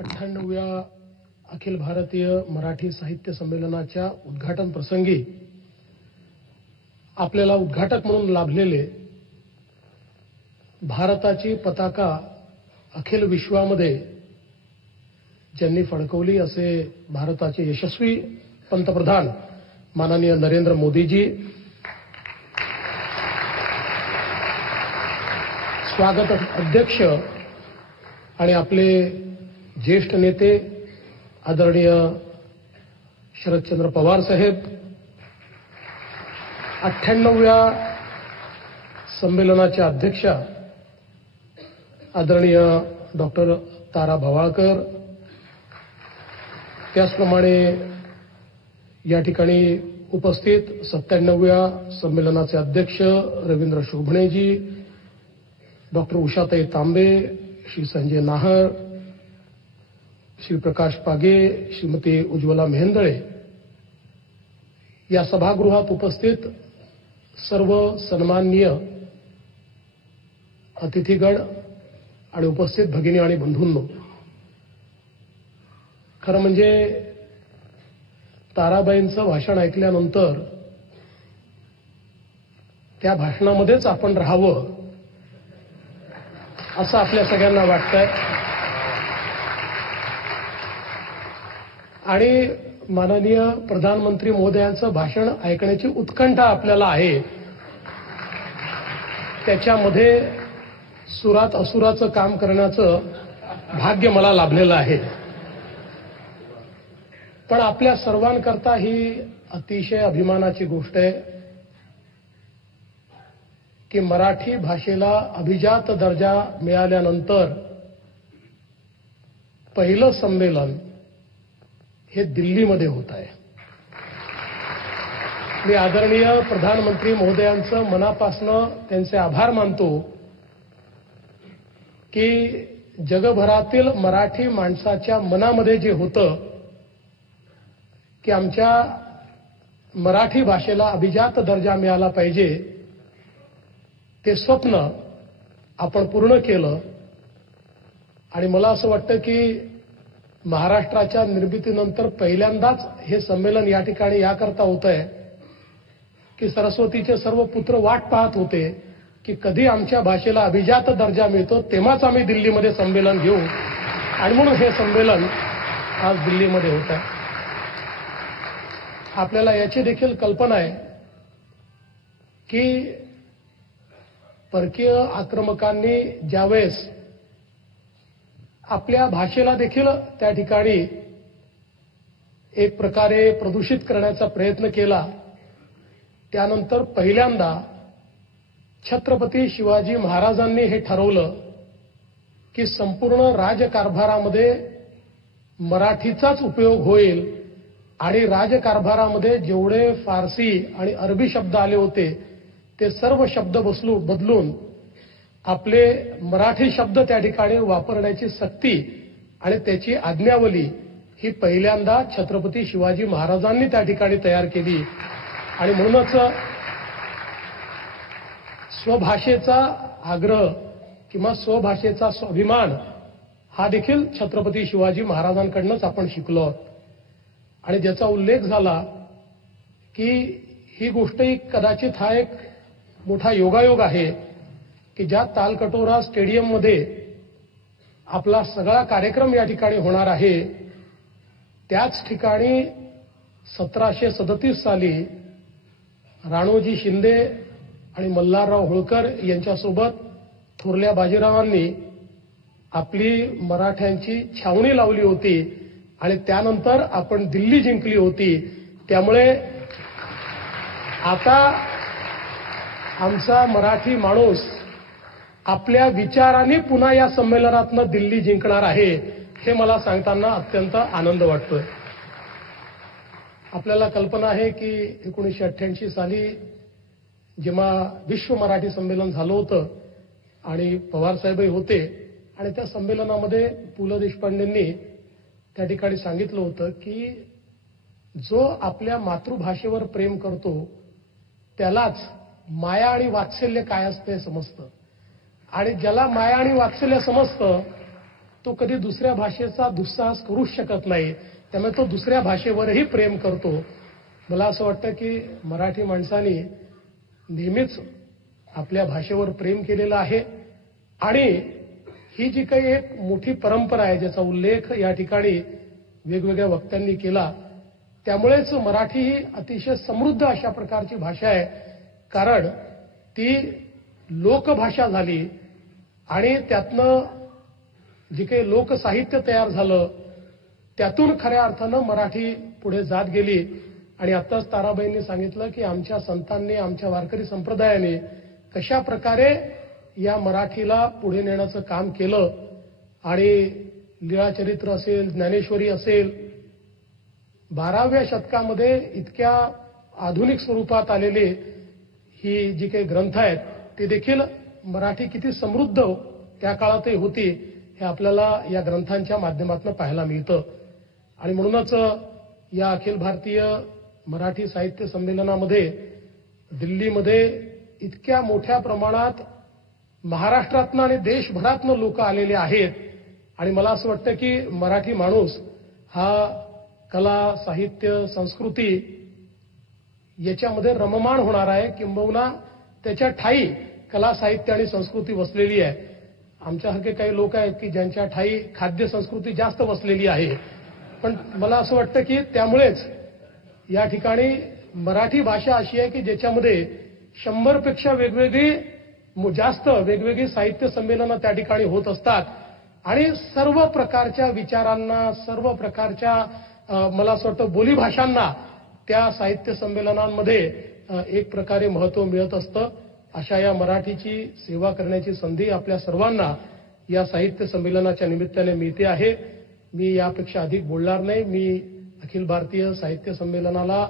अठ्ठ्याण्णव्या अखिल भारतीय मराठी साहित्य संमेलनाच्या उद्घाटन प्रसंगी आपल्याला उद्घाटक म्हणून लाभलेले भारताची पताका अखिल विश्वामध्ये ज्यांनी फडकवली असे भारताचे यशस्वी पंतप्रधान माननीय नरेंद्र मोदीजी. स्वागत अध्यक्ष आणि आपले ज्येष्ठ नेते आदरणीय शरदचंद्र पवार साहेब अठ्ठ्याण्णव्या संमेलनाच्या अध्यक्षा आदरणीय डॉक्टर तारा भवाळकर त्याचप्रमाणे या ठिकाणी उपस्थित सत्त्याण्णव्या संमेलनाचे अध्यक्ष रवींद्र शोभणेजी डॉक्टर उषाताई तांबे श्री संजय नाहर श्री प्रकाश पागे श्रीमती उज्ज्वला मेहेंदळे या सभागृहात उपस्थित सर्व सन्माननीय अतिथीगण आणि उपस्थित भगिनी आणि बंधूंनो खरं म्हणजे ताराबाईंचं भाषण ऐकल्यानंतर त्या भाषणामध्येच आपण राहावं असं आपल्या सगळ्यांना वाटतंय. आणि माननीय प्रधानमंत्री मोदयांचं भाषण ऐकण्याची उत्कंठा आपल्याला आहे. त्याच्यामध्ये सुरात असुराचं काम करण्याचं भाग्य मला लाभलेलं आहे. पण आपल्या सर्वांकरता ही अतिशय अभिमानाची गोष्ट आहे की मराठी भाषेला अभिजात दर्जा मिळाल्यानंतर पहिलं संमेलन हे दिल्लीमध्ये होत आहे. मी आदरणीय प्रधानमंत्री महोदयांचं मनापासनं त्यांचे आभार मानतो की जगभरातील मराठी माणसाच्या मनामध्ये जे होतं की आमच्या मराठी भाषेला अभिजात दर्जा मिळाला पाहिजे ते स्वप्न आपण पूर्ण केलं. आणि मला असं वाटतं की महाराष्ट्राच्या निर्मितीनंतर पहिल्यांदाच हे संमेलन या ठिकाणी याकरता होत आहे की सरस्वतीचे सर्व पुत्र वाट पाहत होते की कधी आमच्या भाषेला अभिजात दर्जा मिळतो तेव्हाच आम्ही दिल्लीमध्ये संमेलन घेऊ. आणि म्हणून हे संमेलन आज दिल्लीमध्ये होत आहे आपल्याला याची देखील कल्पना आहे की परकीय आक्रमकांनी ज्यावेळेस आपल्या भाषेला देखील त्या ठिकाणी एक प्रकारे प्रदूषित करण्याचा प्रयत्न केला. त्यानंतर पहिल्यांदा छत्रपती शिवाजी महाराजांनी हे ठरवलं की संपूर्ण राजकारभारामध्ये मराठीचाच उपयोग होईल आणि राजकारभारामध्ये जेवढे फारसी आणि अरबी शब्द आले होते ते सर्व शब्द बसलू बदलून आपले मराठी शब्द त्या ठिकाणी वापरण्याची सक्ती आणि त्याची आज्ञावली ही पहिल्यांदा छत्रपती शिवाजी महाराजांनी त्या ठिकाणी तयार केली. आणि म्हणूनच स्वभाषेचा आग्रह किंवा स्वभाषेचा स्वाभिमान हा देखील छत्रपती शिवाजी महाराजांकडनंच आपण शिकलो आणि ज्याचा उल्लेख झाला की ही गोष्टही कदाचित हा एक मोठा योगायोग आहे. की ज्या तालकटोरा स्टेडियममध्ये आपला सगळा कार्यक्रम या ठिकाणी होणार आहे त्याच ठिकाणी सतराशे सदतीस साली राणोजी शिंदे आणि मल्हारराव होळकर यांच्यासोबत थोरल्या बाजीरावांनी आपली मराठ्यांची छावणी लावली होती आणि त्यानंतर आपण दिल्ली जिंकली होती. त्यामुळे आता आमचा मराठी माणूस आपल्या विचाराने पुन्हा या संमेलनातनं दिल्ली जिंकणार आहे हे मला सांगताना अत्यंत आनंद वाटतोय. आपल्याला कल्पना आहे की एकोणीसशे अठ्ठ्याऐंशी साली जेव्हा विश्व मराठी संमेलन झालं होतं आणि पवारसाहेबही होते आणि त्या संमेलनामध्ये पु ल देशपांडेंनी त्या ठिकाणी सांगितलं होतं की जो आपल्या मातृभाषेवर प्रेम करतो त्यालाच माया आणि वात्सल्य काय असते हे समजतं. आणि ज्याला माया आणि वात्सल्य समजतं तो कधी दुसऱ्या भाषेचा दुस्साहस करूच शकत नाही. त्यामुळे तो दुसऱ्या भाषेवरही प्रेम करतो. मला असं वाटतं की मराठी माणसाने नेहमीच आपल्या भाषेवर प्रेम केलेलं आहे. आणि ही जी काही एक मोठी परंपरा आहे ज्याचा उल्लेख या ठिकाणी वेगवेगळ्या वक्त्यांनी केला त्यामुळेच मराठी ही अतिशय समृद्ध अशा प्रकारची भाषा आहे. कारण ती लोकभाषा झाली आणि त्यातनं जे काही लोकसाहित्य तयार झालं त्यातून खऱ्या अर्थानं मराठी पुढे जात गेली. आणि आत्ताच ताराबाईंनी सांगितलं की आमच्या संतांनी आमच्या वारकरी संप्रदायाने कशा प्रकारे या मराठीला पुढे नेण्याचं काम केलं. आणि लीळाचरित्र असेल ज्ञानेश्वरी असेल बाराव्या शतकामध्ये इतक्या आधुनिक स्वरूपात आलेले ही जी काही ग्रंथ आहेत ते देखील मराठी किती समृद्ध त्या काळातही होती हे आपल्याला या ग्रंथांच्या माध्यमातून पाहायला मिळतं. आणि म्हणूनच या अखिल भारतीय मराठी साहित्य संमेलनामध्ये दिल्लीमध्ये इतक्या मोठ्या प्रमाणात महाराष्ट्रातनं आणि देशभरातनं लोक आलेले आहेत. आणि मला असं वाटतं की मराठी माणूस हा कला साहित्य संस्कृती याच्यामध्ये रममाण होणार आहे. किंबहुना त्याच्या ठाई कला साहित्य आणि संस्कृती वसलेली आहे. आमच्यासारखे काही लोक आहेत की ज्यांच्या ठाई खाद्य संस्कृती जास्त वसलेली आहे. पण मला असं वाटतं की त्यामुळेच या ठिकाणी मराठी भाषा अशी आहे की ज्याच्यामध्ये शंभरपेक्षा वेगवेगळी मु- जास्त वेगवेगळी साहित्य संमेलनं त्या ठिकाणी होत असतात. आणि सर्व प्रकारच्या विचारांना सर्व प्रकारच्या मला असं वाटतं बोलीभाषांना त्या साहित्य संमेलनांमध्ये एक प्रकारे महत्त्व मिळत असतं. अशा या मराठीची सेवा करण्याची संधी आपल्या सर्वांना या साहित्य संमेलनाच्या निमित्ताने मिळते आहे. मी यापेक्षा अधिक बोलणार नाही. मी अखिल भारतीय साहित्य संमेलनाला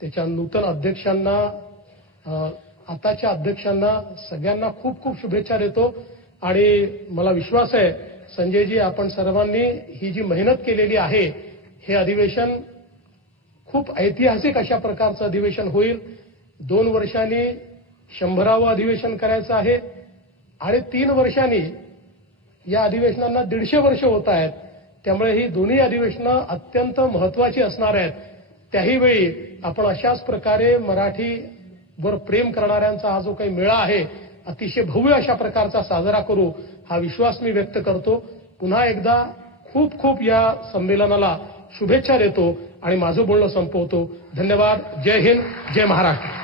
त्याच्या नूतन अध्यक्षांना आताच्या अध्यक्षांना सगळ्यांना खूप खूप शुभेच्छा देतो. आणि मला विश्वास आहे संजयजी आपण सर्वांनी ही जी मेहनत केलेली आहे हे अधिवेशन खूप ऐतिहासिक अशा प्रकारचं अधिवेशन होईल. दोन वर्षांनी शंभरावं अधिवेशन करायचं आहे. आणि तीन वर्षांनी या अधिवेशनांना दीडशे वर्ष होत आहेत. त्यामुळे ही दोन्ही अधिवेशनं अत्यंत महत्वाची असणार आहेत. त्याही वेळी आपण अशाच प्रकारे मराठीवर प्रेम करणाऱ्यांचा हा जो काही मेळा आहे अतिशय भव्य अशा प्रकारचा साजरा करू हा विश्वास मी व्यक्त करतो. पुन्हा एकदा खूप खूप या संमेलनाला शुभेच्छा देतो आणि माझं बोलणं संपवतो. धन्यवाद. जय हिंद. जय महाराष्ट्र.